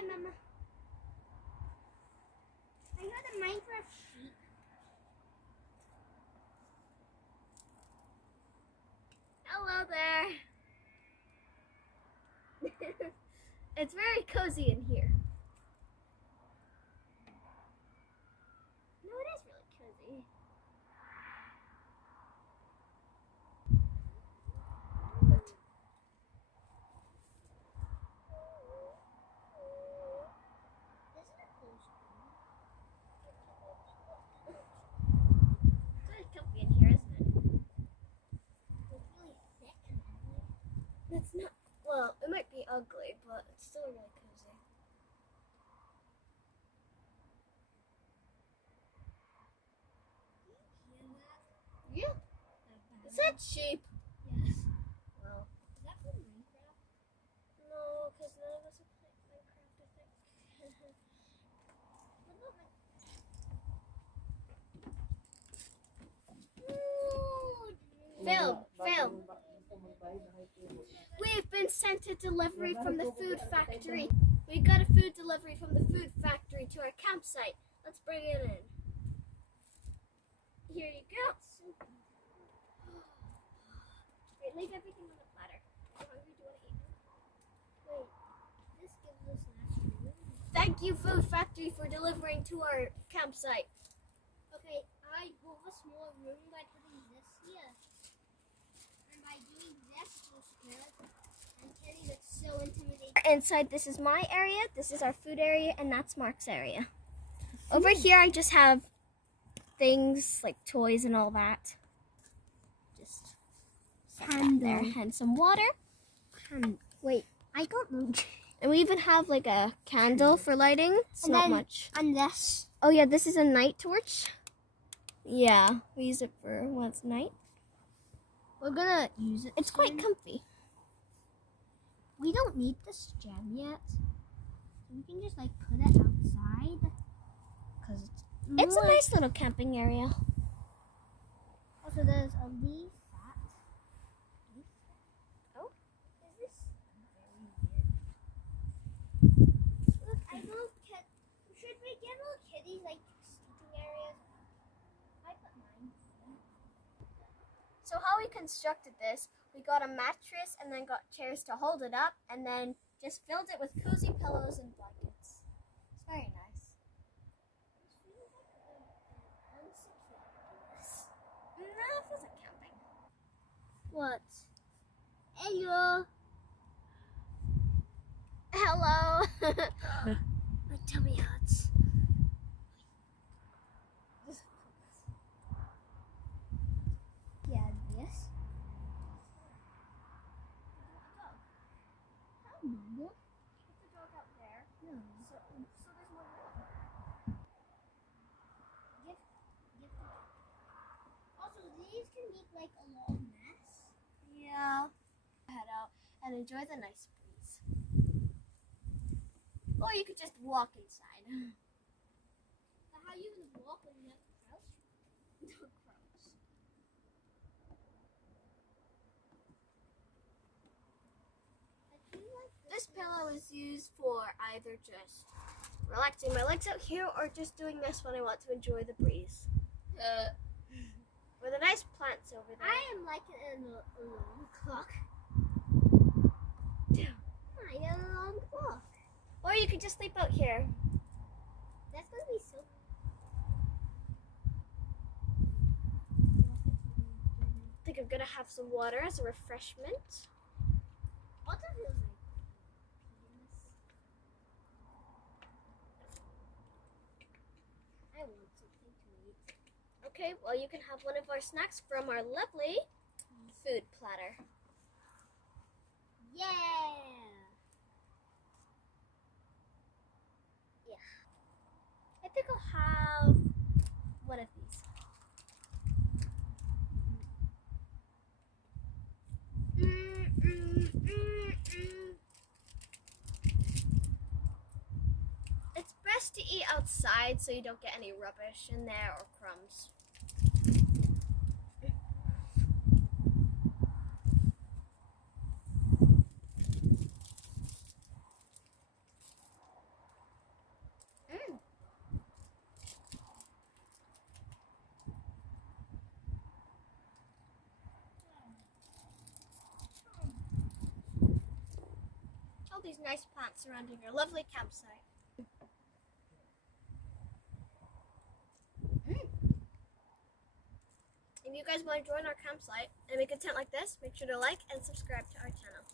Hi, Mama. I got a Minecraft sheep. Hello there. It's very cozy in here. No, it is really cozy. It's very comfy in here, isn't it? It's really thick and ugly. It's not, well, it might be ugly, but it's still really cozy. You hear that? Yeah. Is that sheep? Yes. Well, Is that from Minecraft? no, because none of us are playing Minecraft, I think. Film. We've been sent a delivery from the food factory. We got a food delivery from the food factory to our campsite. Let's bring it in. Here you go. Wait, leave everything on the platter. Are you hungry? Do you want to eat? Wait, this gives us an extra room. Thank you, Food Factory, for delivering to our campsite. Okay, I have a small room by putting this here. And by doing this, we'll square it. And Kenny looks so intimidating. Inside, this is my area, this is our food area, and that's Mark's area. Over here, I just have things like toys and all that. Just stand there and some water. Wait, I got no. And we even have like a candle for lighting. It's And not then- much. And this. Oh yeah, this is a night torch. Yeah, we use it for when it's night. We're gonna use it. It's quite comfy. We don't need this gem yet. So we can just like put it outside. Cause It's a nice little camping area. Also, there's a leaf. Oh. Is this very weird? Look, I know cat. Should we get little kitties like sleeping areas? I put mine. So how we constructed this, we got a mattress and then got chairs to hold it up and then just filled it with cozy pillows and blankets. It's very nice. No, it feels like camping. What? Hello. Hello. My tummy hurts. Yeah, this. How normal? It's a dog out there. No. So there's one more. Also, these can make like a lot of mess. Yeah. Head out and enjoy the nice breeze. Or you could just walk inside. But how are you gonna walk when you have to crouch? Don't crouch. I feel like This pillow is used for either just relaxing my legs out here or just doing this when I want to enjoy the breeze. With a nice plants over there. I am like an alarm clock. My alarm clock. Or you could just sleep out here. That's gonna be so. I think I'm gonna have some water as a refreshment. Also feels like I want something to eat. Okay, well you can have one of our snacks from our lovely food platter. Yeah. I think I'll have one of these. It's best to eat outside so you don't get any rubbish in there or crumbs. all these nice plants surrounding your lovely campsite. If you guys want to join our campsite and make a tent like this, make sure to like and subscribe to our channel.